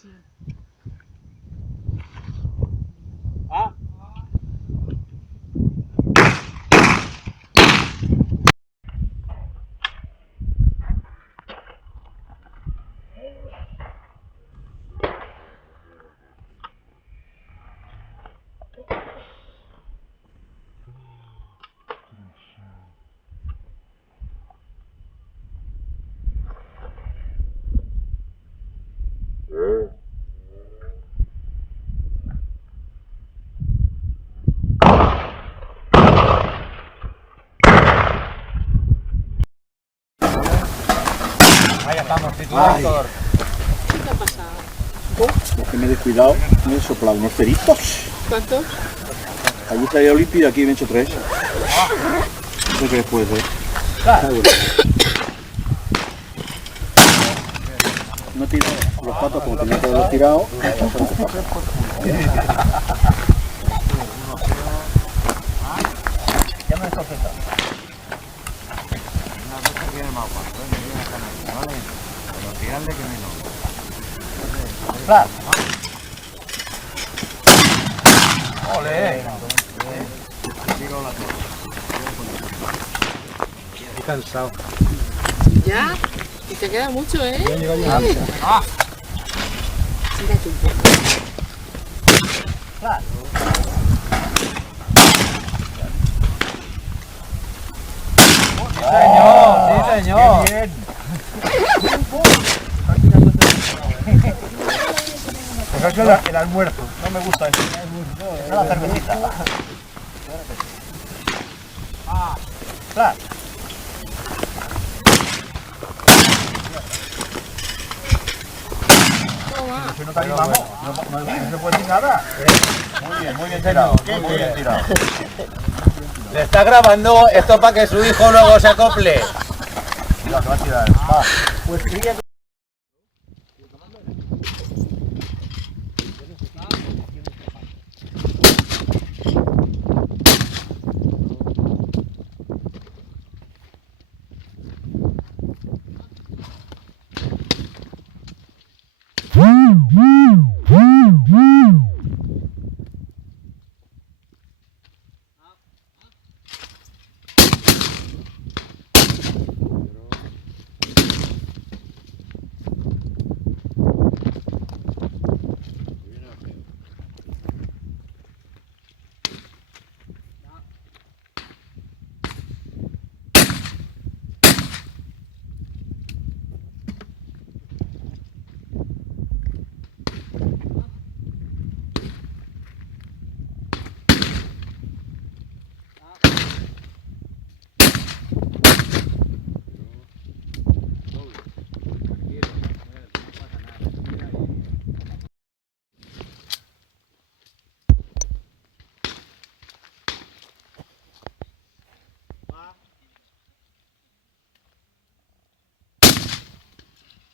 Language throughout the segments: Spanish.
sí. Ah. Ahí estamos, titulador. ¿Qué te ha pasado? Es que me he descuidado, me he soplado unos ceritos. ¿Cuántos? Allí salía limpio y aquí me he hecho 3. No sé qué después, No tiro los patos como tenía que haberlos tirado. Ya me desconcentra. ¡Flash! ¡Ole! Estoy cansado. Ya. Y te queda mucho, ¿eh? ¡Ah! Tírate un poco. ¡Flash! ¡Sí, señor! ¡Qué bien! Pues eso es el almuerzo. No me gusta eso. Es la cervecita. ¡Ah! ¡Flash! Toma. Si no te animamos, no se puede decir nada. Muy bien tirado. Muy bien tirado. Le está grabando esto para que su hijo luego se acople. Mira, que va a tirar. Va. Pues sigue.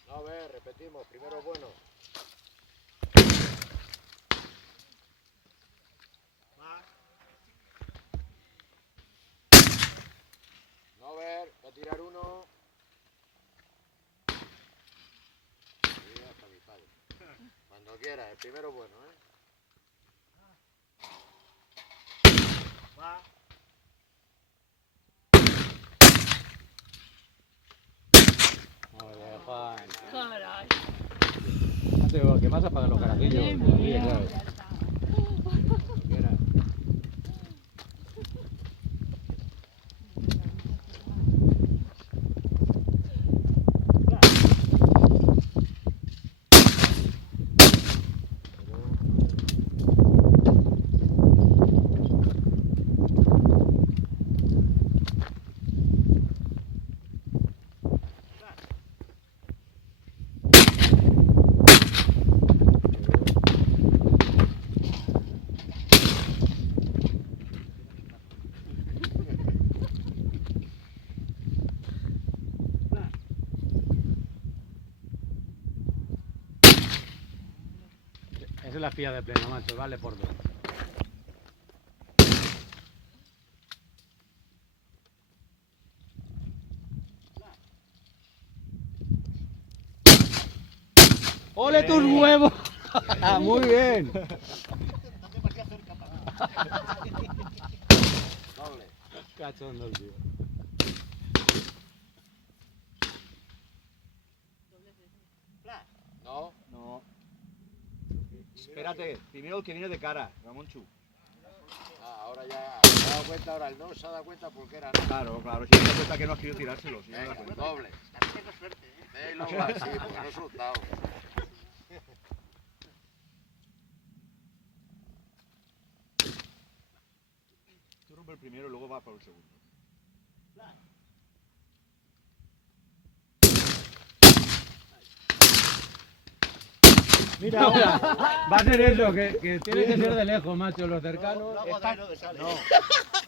A ver, repetimos, primero bueno. No ver, va a tirar uno. Y hasta mi padre. Cuando quiera, el primero bueno, ¿eh? Va. Joder, Juan. Caray. ¿Qué pasa para los carajillos? Sí, claro. Esa es la fía de pleno, macho, vale por dos. ¡Ole tus huevos! Muy bien. Doble. Cachondo el tío. No. No. Espérate, primero el que viene de cara, Ramonchu. Ahora ya se ha dado cuenta, ahora el no se ha dado cuenta porque era no. Claro, claro, si se da cuenta que no has querido tirárselo. Si no se da cuenta. Doble. También tengo suerte, ¿eh? Sí, porque no he soltado. Tú rompe el primero y luego va para el segundo. Mira, va a ser eso, que tiene que ser de lejos, macho, los cercanos. No,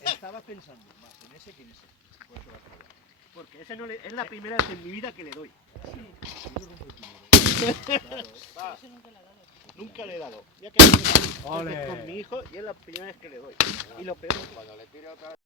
estaba pensando más en ese que en ese. Por eso va a fallar. Porque ese no le, es la primera vez en mi vida que le doy. Nunca le he dado. Mira que Ole. con mi hijo y es la primera vez que le doy. Y lo peor es que Cuando le tire otra vez.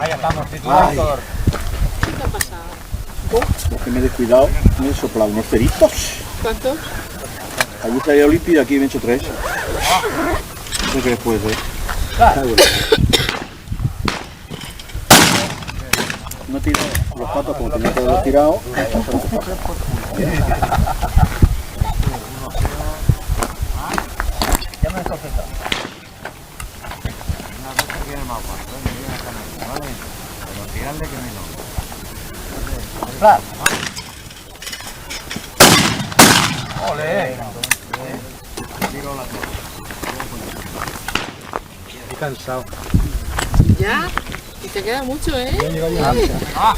Ahí estamos, titular. ¿Qué te ha pasado? Es que me he descuidado, me he soplado unos peritos. ¿Cuántos? Allí salía Olimpia y aquí me he hecho 3. No sé qué puede ser. No he tirado los patos como tenía que haberlos tirado. Ya me he sorprendido. Una cosa que viene más fácil, me viene a ganar, ¿vale? Pero tirarle que menos. Claro. Ole. Tiro la torre. Estoy cansado. Ya. Y te queda mucho, ¿eh? Ah.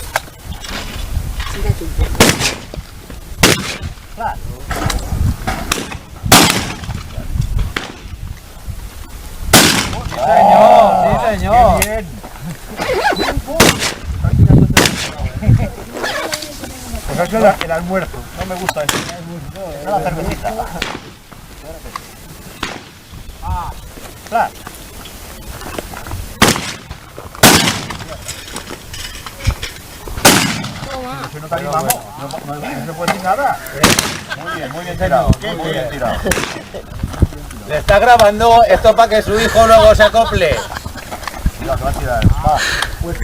Tírate un poco. Claro. Sí, señor. Qué bien. Pues eso es el almuerzo. No me gusta eso. No la cervecita. Claro. Toma. Si no te animamos, no se puede decir nada. Muy bien tirado. Muy bien tirado. Le está grabando esto para que su hijo luego se acople. Mira, que va a tirar. Va. Pues